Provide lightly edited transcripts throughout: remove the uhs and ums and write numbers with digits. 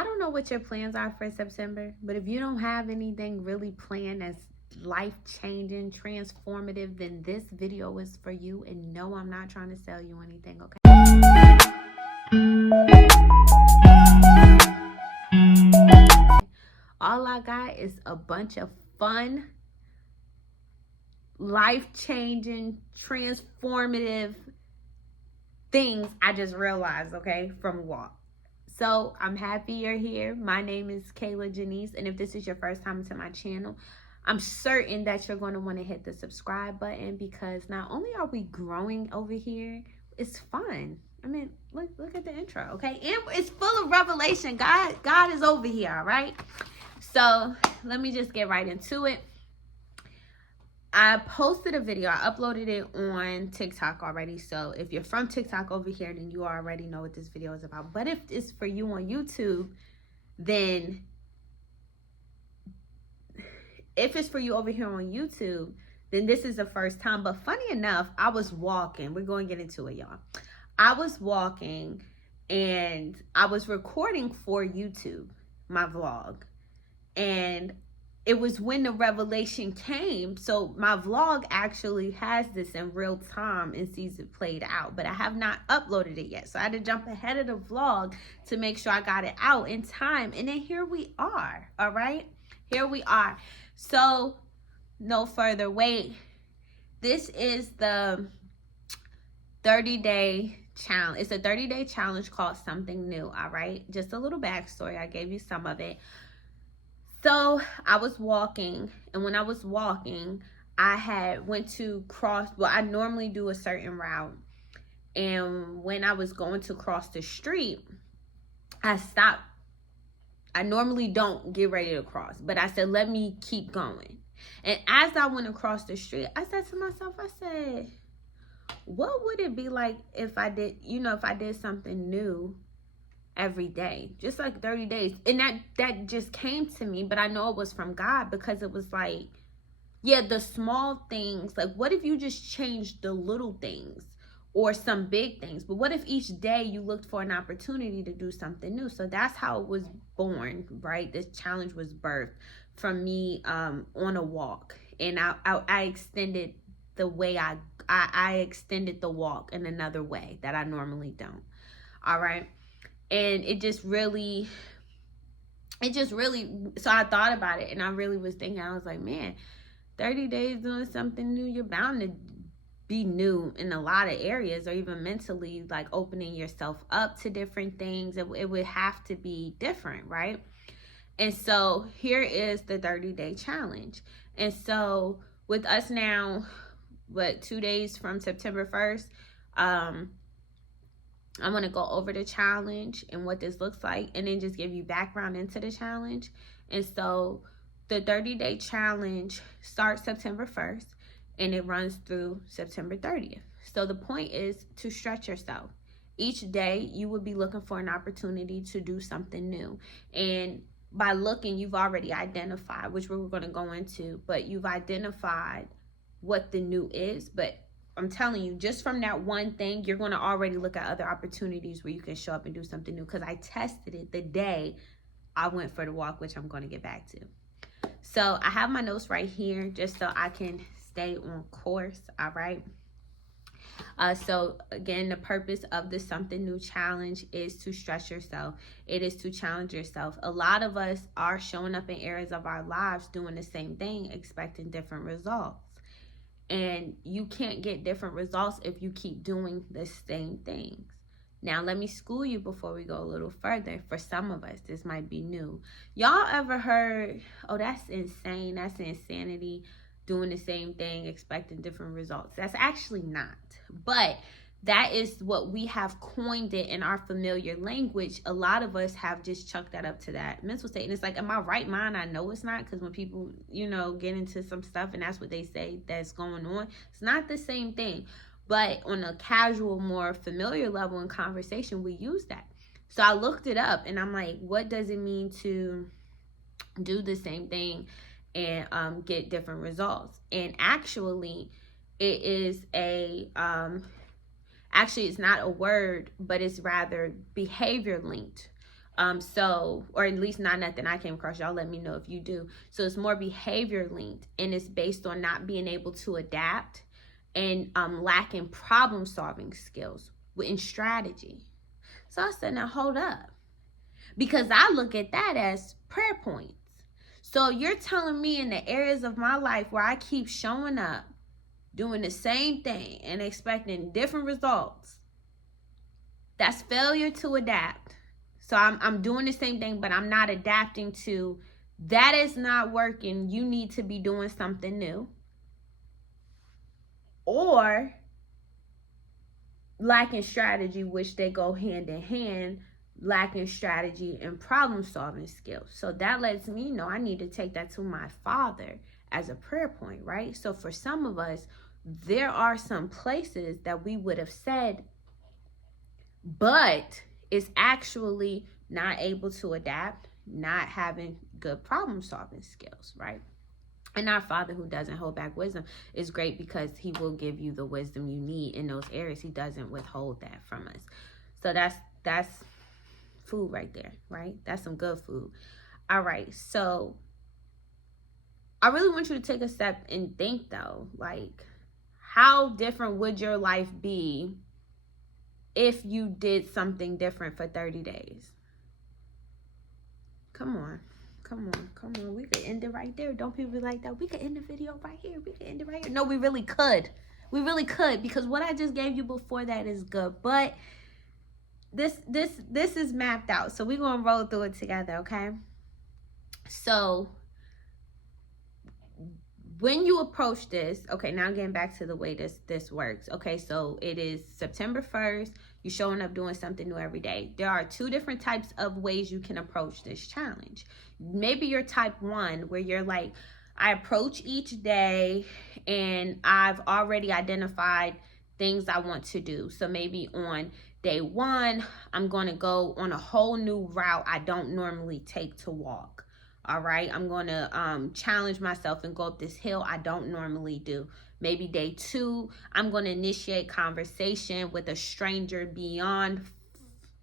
I don't know what your plans are for September, but if you don't have anything really planned that's life-changing, transformative, then this video is for you. And no, I'm not trying to sell you anything, okay? All I got is a bunch of fun, life-changing, transformative things I just realized, okay, from walk. So I'm happy you're here. My name is Kayla Janice, and if this is your first time to my channel, I'm certain that you're going to want to hit the subscribe button, because not only are we growing over here, it's fun. I mean, look at the intro, okay? And it's full of revelation. God is over here, all right? So let me just get right into it. I posted a video. I uploaded it on TikTok already. So if you're from TikTok over here, then you already know what this video is about. But if it's for you on YouTube, then if it's for you over here on YouTube, then this is the first time. But funny enough, I was walking. We're going to get into it, y'all. I was walking and I was recording for YouTube, my vlog. And it was when the revelation came. So my vlog actually has this in real time and sees it played out, but I have not uploaded it yet. So I had to jump ahead of the vlog to make sure I got it out in time. And then here we are, all right? Here we are. So no further wait. This is the 30-day challenge. It's a 30-day challenge called Something New, all right? Just a little backstory. I gave you some of it. So I was walking, and when I was walking, I had went to cross, well, I normally do a certain route. And when I was going to cross the street, I stopped. I normally don't get ready to cross, but I said, let me keep going. And as I went across the street, I said to myself, I said, what would it be like if I did, if I did something new every day, just like 30 days? And that just came to me, but I know it was from God, because it was like, yeah, the small things, like what if you just changed the little things or some big things? But what if each day you looked for an opportunity to do something new? So that's how it was born, right? This challenge was birthed from me on a walk, and I extended the way I extended the walk in another way that I normally don't. All right. And it just really, so I thought about it, and I really was thinking, I was like, man, 30 days doing something new, you're bound to be new in a lot of areas, or even mentally, like opening yourself up to different things. It would have to be different, right? And so here is the 30-day challenge. And so with us now, 2 days from September 1st, I'm going to go over the challenge and what this looks like, and then just give you background into the challenge. And so the 30-day challenge starts September 1st, and it runs through September 30th. So the point is to stretch yourself. Each day you would be looking for an opportunity to do something new. And by looking, you've already identified, which we're going to go into, but you've identified what the new is. But I'm telling you, just from that one thing, you're going to already look at other opportunities where you can show up and do something new, because I tested it the day I went for the walk, which I'm going to get back to. So I have my notes right here just so I can stay on course. All right. So again, the purpose of the Something New challenge is to stretch yourself. It is to challenge yourself. A lot of us are showing up in areas of our lives doing the same thing, expecting different results. And you can't get different results if you keep doing the same things. Now, let me school you before we go a little further. For some of us, this might be new. Y'all ever heard, oh, that's insane, that's insanity, doing the same thing, expecting different results? That's actually not. But that is what we have coined it in our familiar language. A lot of us have just chucked that up to that mental state. And it's like, in my right mind, I know it's not, because when people, get into some stuff and that's what they say that's going on, it's not the same thing. But on a casual, more familiar level in conversation, we use that. So I looked it up, and I'm like, what does it mean to do the same thing and get different results? And actually, it is actually, it's not a word, but it's rather behavior linked So, or at least not nothing I came across. Y'all let me know if you do. So it's more behavior linked, and it's based on not being able to adapt and lacking problem solving skills in strategy. So I said, now hold up, because I look at that as prayer points. So you're telling me in the areas of my life where I keep showing up, doing the same thing and expecting different results, that's failure to adapt. So I'm doing the same thing, but I'm not adapting to, that is not working. You need to be doing something new. Or lacking strategy, which they go hand in hand, lacking strategy and problem solving skills. So that lets me know I need to take that to my Father as a prayer point, right? So for some of us, there are some places that we would have said, but it's actually not able to adapt, not having good problem solving skills, right? And our Father, who doesn't hold back wisdom, is great because he will give you the wisdom you need in those areas. He doesn't withhold that from us. So that's food right there, right? That's some good food. All right, so I really want you to take a step and think, though, like, how different would your life be if you did something different for 30 days? Come on. We could end it right there. Don't people be like that? We could end the video right here. We could end it right here. No, we really could. We really could, because what I just gave you before that is good. But this is mapped out. So we're going to roll through it together, okay? So when you approach this, okay, now getting back to the way this works. Okay, so it is September 1st. You're showing up doing something new every day. There are 2 different types of ways you can approach this challenge. Maybe you're type 1, where you're like, I approach each day and I've already identified things I want to do. So maybe on day 1, I'm going to go on a whole new route I don't normally take to walk. All right, I'm going to challenge myself and go up this hill I don't normally do. Maybe day 2, I'm going to initiate conversation with a stranger beyond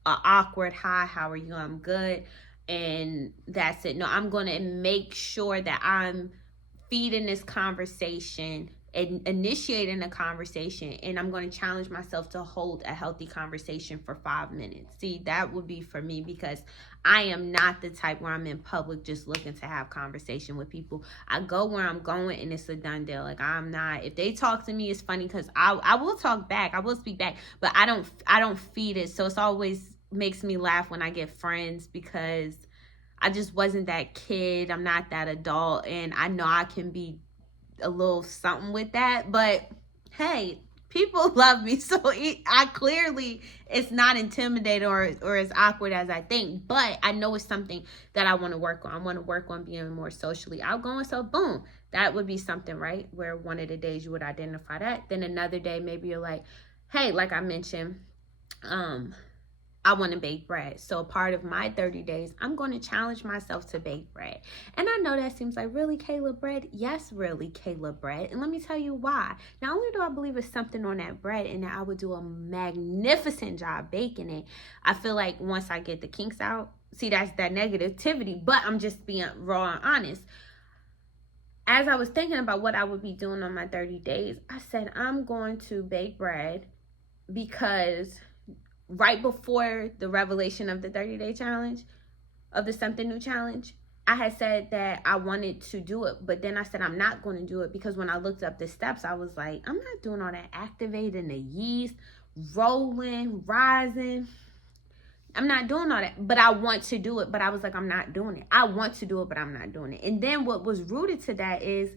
an awkward, hi, how are you? I'm good. And that's it. No, I'm going to make sure that I'm feeding this conversation and initiating a conversation, and I'm going to challenge myself to hold a healthy conversation for 5 minutes. See, that would be for me, because I am not the type where I'm in public just looking to have conversation with people. I go where I'm going, and it's a done deal. Like, I'm not, if they talk to me, it's funny because I will talk back, I will speak back, but I don't feed it. So it's always makes me laugh when I get friends, because I just wasn't that kid. I'm not that adult, and I know I can be a little something with that, but hey, people love me, so I clearly, it's not intimidating or as awkward as I think, but I know it's something that I want to work on. I want to work on being more socially outgoing. So boom, that would be something, right, where one of the days you would identify that. Then another day, maybe you're like, hey, like I mentioned, I want to bake bread. So part of my 30 days, I'm going to challenge myself to bake bread. And I know that seems like, really, Kayla, bread? Yes, really, Kayla, bread. And let me tell you why. Not only do I believe it's something on that bread and that I would do a magnificent job baking it, I feel like once I get the kinks out, see, that's that negativity, but I'm just being raw and honest. As I was thinking about what I would be doing on my 30 days, I said, I'm going to bake bread, because right before the revelation of the 30-day challenge, of the something new challenge, I had said that I wanted to do it, but then I said I'm not going to do it, because when I looked up the steps, I was like, I'm not doing all that activating the yeast, rolling, rising. I'm not doing all that, but I want to do it. But I was like, I'm not doing it. I want to do it, but I'm not doing it. And then what was rooted to that is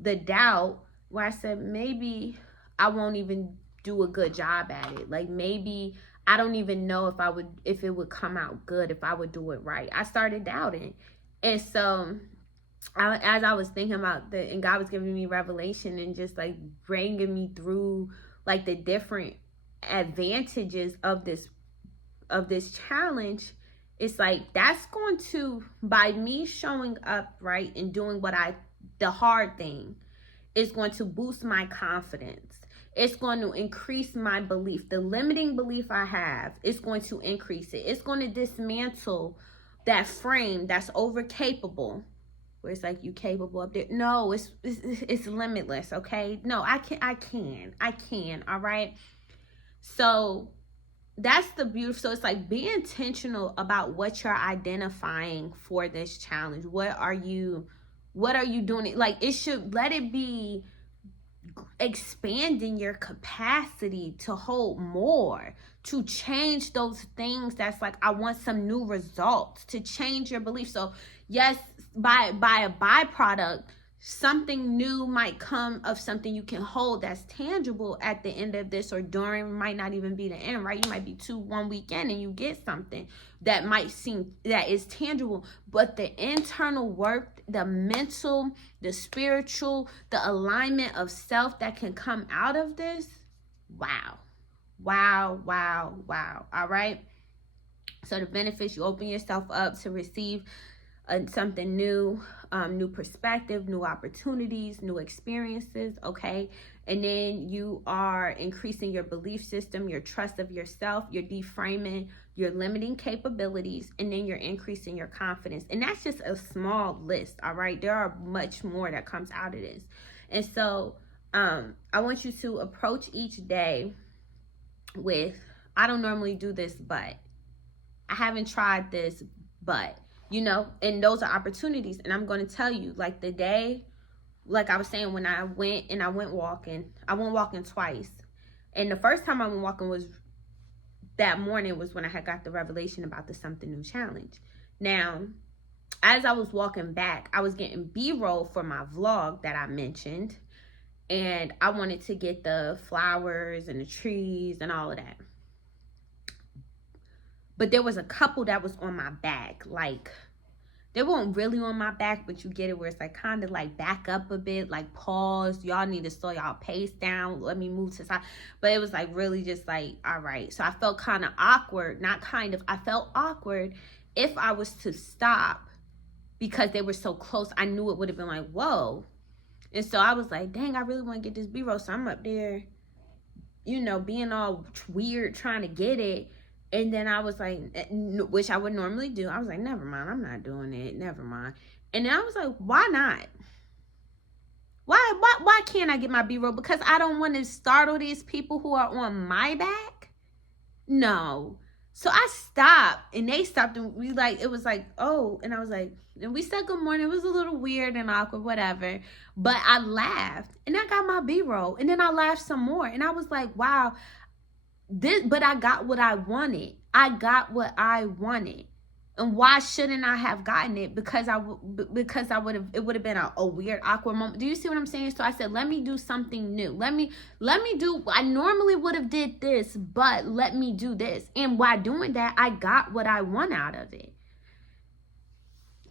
the doubt, where I said, maybe I won't even do a good job at it. Like, maybe I don't even know if it would come out good, if I would do it right. I started doubting. And so as I was thinking about and God was giving me revelation and just like bringing me through like the different advantages of this challenge, it's like, that's going to, by me showing up, right, and doing the hard thing, is going to boost my confidence. It's going to increase my belief. The limiting belief I have, it's going to increase it. It's going to dismantle that frame that's over capable, where it's like you capable of it. No, it's limitless. Okay, no, I can. All right. So that's the beautiful. So it's like, be intentional about what you're identifying for this challenge. What are you doing? Like, it should, let it be expanding your capacity to hold more, to change those things that's like, I want some new results, to change your belief. So yes, by a byproduct, something new might come of something you can hold that's tangible at the end of this, or during, might not even be the end, right? You might be 1 weekend and you get something that might seem that is tangible, but the internal work, the mental, the spiritual, the alignment of self that can come out of this, wow. All right. So the benefits, you open yourself up to receive something new, new perspective, new opportunities, new experiences, okay? And then you are increasing your belief system, your trust of yourself, you're deframing your limiting capabilities, and then you're increasing your confidence. And that's just a small list, all right? There are much more that comes out of this. And so I want you to approach each day with, I don't normally do this, but I haven't tried this, but, you know, and those are opportunities. And I'm going to tell you, like, the day, like I was saying, when I went walking, I went walking twice. And the first time I went walking was that morning, was when I had got the revelation about the Something New challenge. Now, as I was walking back, I was getting B-roll for my vlog that I mentioned. And I wanted to get the flowers and the trees and all of that. But there was a couple that was on my back. Like, they weren't really on my back, but you get it, where it's like kind of like back up a bit, like pause. Y'all need to slow y'all pace down. Let me move to the side. But it was like really just like, all right. So I felt kind of awkward. I felt awkward if I was to stop, because they were so close. I knew it would have been like, whoa. And so I was like, dang, I really want to get this B-roll. So I'm up there, you know, being all weird, trying to get it. And then I was like, which I would normally do. I was like, never mind, I'm not doing it. Never mind. And then I was like, why not? Why can't I get my B-roll? Because I don't want to startle these people who are on my back? No. So I stopped, and they stopped, and we like, it was like, oh, and I was like, and we said good morning. It was a little weird and awkward, whatever. But I laughed, and I got my B-roll, and then I laughed some more. And I was like, wow. But I got what I wanted. And why shouldn't I have gotten it? Because it would have been a weird, awkward moment. Do you see what I'm saying? So I said, let me do something new. Let me do, I normally would have did this, but let me do this. And by doing that, I got what I want out of it.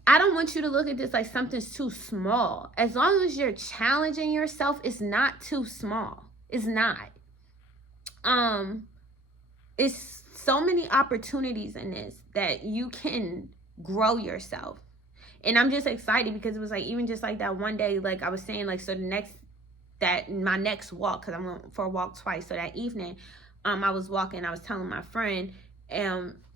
I don't want you to look at this like something's too small. As long as you're challenging yourself, it's not too small. It's not. It's so many opportunities in this that you can grow yourself. And I'm just excited because it was like, even just like that one day, like I was saying, like, so my next walk, because I went for a walk twice. So that evening, I was walking, I was telling my friend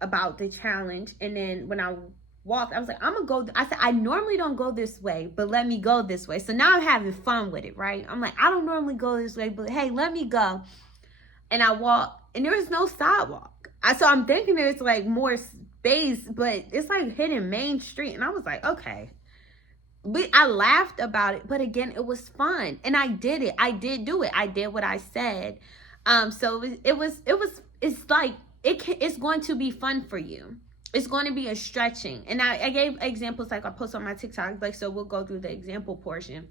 about the challenge. And then when I walked, I was like, I'm gonna go. I said, I normally don't go this way, but let me go this way. So now I'm having fun with it, right? I'm like, I don't normally go this way, but hey, let me go. And I walked, and there was no sidewalk. So I'm thinking there's like more space, but it's like hitting Main Street. And I was like, okay. I laughed about it, but again, it was fun. And I did it. I did do it. I did what I said. So it's like, it's going to be fun for you. It's going to be a stretching. And I gave examples, like I post on my TikTok, like, so we'll go through the example portion.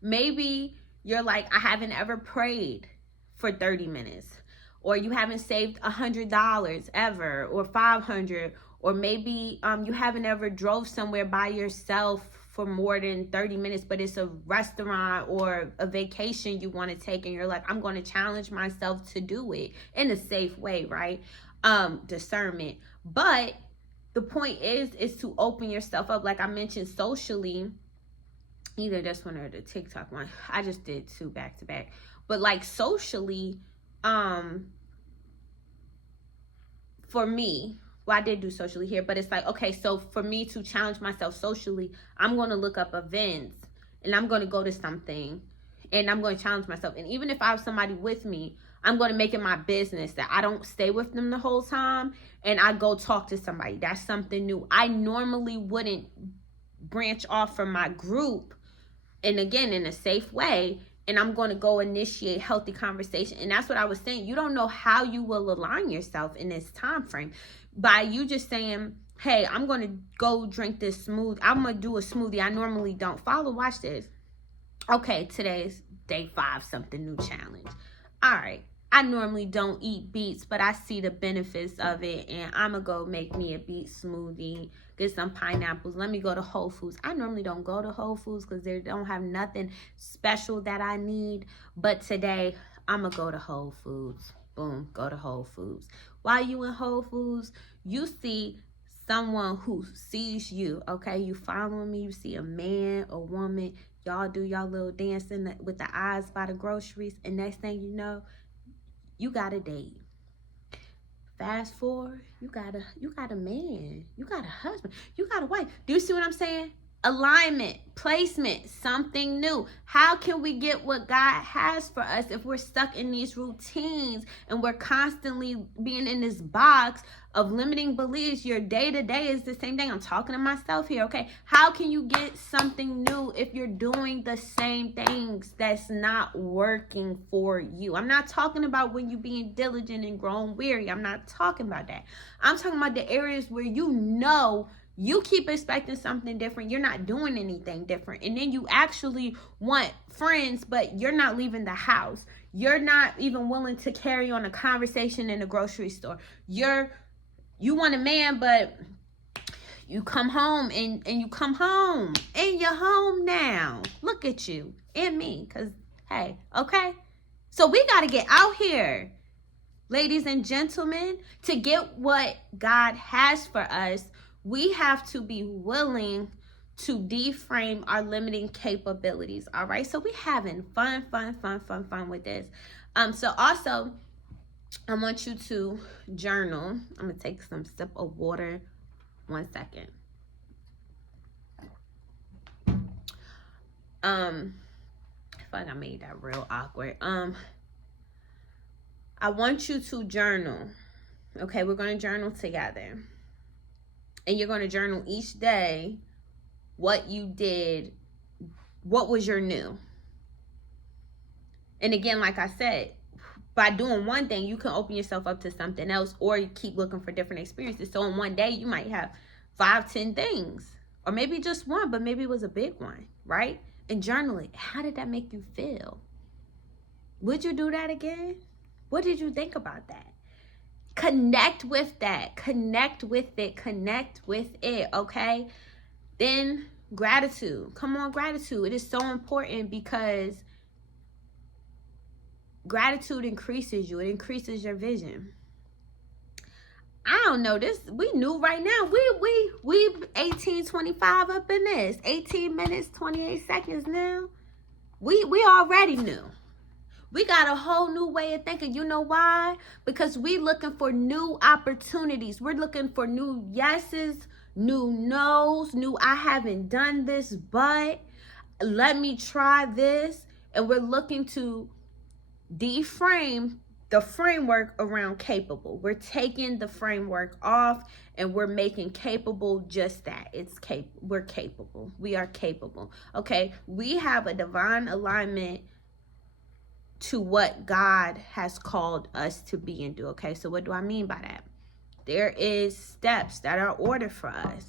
Maybe you're like, I haven't ever prayed for 30 minutes, or you haven't saved $100 ever, or $500, or maybe you haven't ever drove somewhere by yourself for more than 30 minutes, but it's a restaurant or a vacation you want to take, and you're like, I'm going to challenge myself to do it in a safe way, right? Discernment. But the point is to open yourself up, like I mentioned, socially. Either this one or the TikTok one. I just did 2 back to back. But like socially, for me Well, I did do socially here, but it's like, okay, so for me to challenge myself socially, I'm going to look up events and I'm going to go to something and I'm going to challenge myself. And even if I have somebody with me, I'm going to make it my business that I don't stay with them the whole time and I go talk to somebody. That's something new. I normally wouldn't branch off from my group, and again, in a safe way, and I'm going to go initiate healthy conversation. And that's what I was saying. You don't know how you will align yourself in this time frame by you just saying, hey, I'm going to go drink this smoothie. I'm going to do a smoothie I normally don't follow. Watch this. Okay, today's day 5, something new challenge. All right. I normally don't eat beets, but I see the benefits of it, and I'm going to go make me a beet smoothie, get some pineapples. Let me go to Whole Foods. I normally don't go to Whole Foods because they don't have nothing special that I need, but today I'm going to go to Whole Foods. Boom, go to Whole Foods. While you in Whole Foods, you see someone who sees you, okay? You following me, you see a man, a woman, y'all do y'all little dancing with the eyes by the groceries, and next thing you know, you got a date. Fast forward, you got a man, you got a husband, you got a wife. Do you see what I'm saying? Alignment, placement, something new. How can we get what God has for us if we're stuck in these routines and we're constantly being in this box of limiting beliefs? Your day-to-day is the same thing. I'm talking to myself here, okay? How can you get something new if you're doing the same things that's not working for you? I'm not talking about when you're being diligent and growing weary. I'm not talking about that. I'm talking about the areas where you keep expecting something different. You're not doing anything different. And then you actually want friends, but you're not leaving the house. You're not even willing to carry on a conversation in the grocery store. You want a man, but you come home and you come home and you're home now. Look at you and me. Because, hey, okay? So we got to get out here, ladies and gentlemen, to get what God has for us. We have to be willing to deframe our limiting capabilities. All right. So we having fun with this. So also, I want you to journal. I'm going to take some sip of water. 1 second. I feel like I made that real awkward. I want you to journal. Okay, we're going to journal together. And you're going to journal each day what you did, what was your new. And again, like I said, by doing one thing, you can open yourself up to something else, or you keep looking for different experiences. So in one day, you might have 5, 10 things, or maybe just one, but maybe it was a big one, right? And journal it. How did that make you feel? Would you do that again? What did you think about that? Connect with that. Connect with it, okay? Then gratitude. Come on, gratitude. It is so important because gratitude increases you. It increases your vision. I don't know this. We new right now. We 18:25 up in this. 18 minutes, 28 seconds now. We already knew. We got a whole new way of thinking. You know why? Because we looking for new opportunities. We're looking for new yeses, new no's, new I haven't done this, but let me try this. And we're looking to deframe the framework around capable. We're taking the framework off and we're making capable just that. We're capable. We are capable. Okay. We have a divine alignment to what God has called us to be and do. Okay, so what do I mean by that? There is steps that are ordered for us.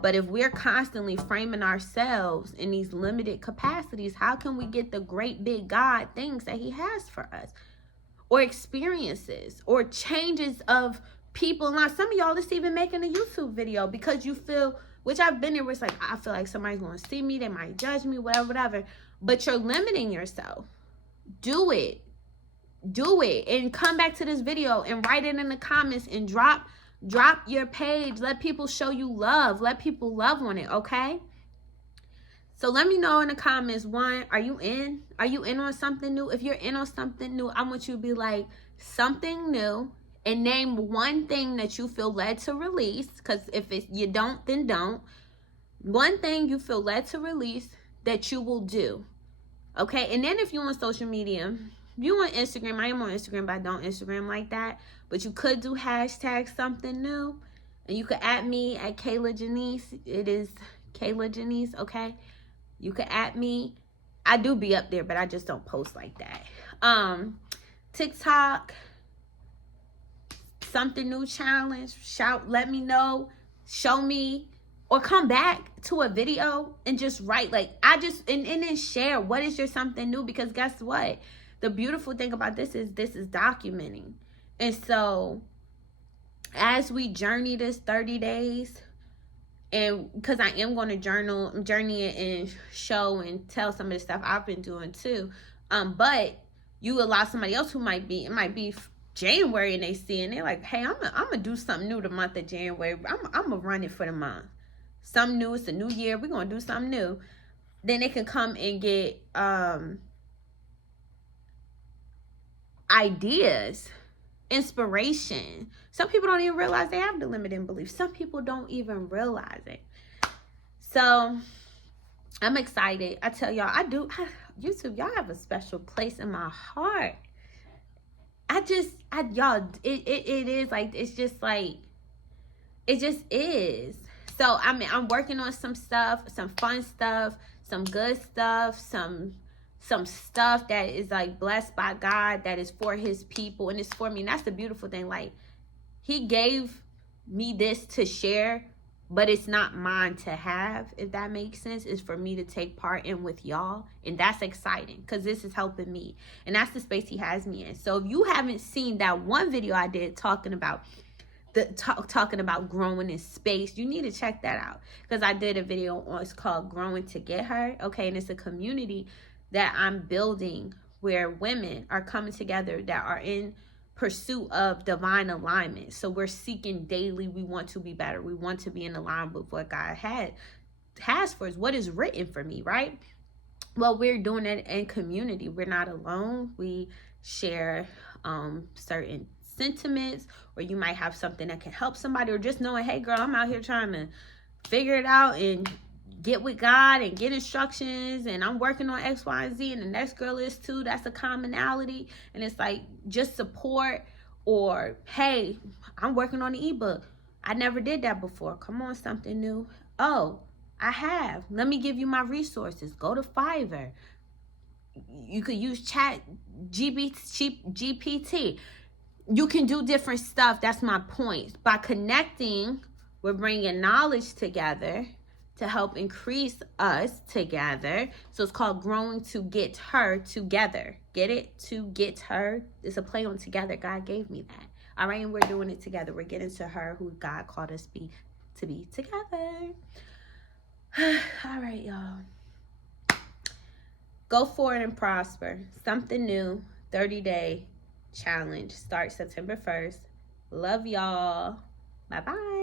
But if we're constantly framing ourselves in these limited capacities, how can we get the great big God things that he has for us? Or experiences or changes of people. Now, some of y'all just even making a YouTube video because you feel, which I've been there where it's like, I feel like somebody's going to see me. They might judge me, whatever. But you're limiting yourself. Do it and come back to this video and write it in the comments and drop your page. Let people show you love. Let people love on it. Okay, so let me know in the comments, one, are you in on something new? If you're in on something new, I want you to be like, something new and name one thing that you feel led to release, because if you don't, then don't. One thing you feel led to release that you will do. Okay, and then if you on social media, you on Instagram, I am on Instagram, but I don't Instagram like that. But you could do hashtag something new, and you could add me at Kayla Janice. It is Kayla Janice, okay? You could add me. I do be up there, but I just don't post like that. TikTok, something new challenge. Shout, let me know, show me, or come back to a video and just write, like, and then share what is your something new, because guess what? The beautiful thing about this is documenting. And so as we journey this 30 days, and because I am going to journey it and show and tell some of the stuff I've been doing too. But you allow somebody else who might be January, and they see and they're like, hey, I'm gonna do something new the month of January. I'm gonna run it for the month. Something new. It's a new year. We're gonna do something new. Then they can come and get ideas, inspiration. Some people don't even realize they have the limiting beliefs. Some people don't even realize it. So I'm excited. I tell y'all, YouTube, y'all have a special place in my heart. Y'all, it is like, it's just like, it just is. So I'm working on some stuff, some fun stuff, some good stuff, some stuff that is like blessed by God, that is for his people, and it's for me. And that's the beautiful thing. Like, he gave me this to share, but it's not mine to have, if that makes sense. It's for me to take part in with y'all. And that's exciting, because this is helping me. And that's the space he has me in. So if you haven't seen that one video I did talking about growing in space, you need to check that out, because I did a video on, it's called Growing to Get Her. Okay, and it's a community that I'm building where women are coming together that are in pursuit of divine alignment. So we're seeking daily. We want to be better. We want to be in alignment with what God has for us, what is written for me, right? Well, we're doing it in community. We're not alone. We share certain sentiments, or you might have something that can help somebody, or just knowing, hey girl, I'm out here trying to figure it out and get with God and get instructions, and I'm working on X, Y, and Z, and the next girl is too. That's a commonality. And it's like, just support. Or, hey, I'm working on the ebook. I never did that before. Come on, something new. Oh, I have. Let me give you my resources. Go to Fiverr. You could use Chat GPT. You can do different stuff. That's my point. By connecting, we're bringing knowledge together to help increase us together. So it's called Growing to Get Her Together. Get it? To get her. It's a play on together. God gave me that. All right, and we're doing it together. We're getting to her, who God called us to be together. All right, y'all. Go forward and prosper. Something new. 30-day challenge. Start September 1st. Love y'all. Bye-bye.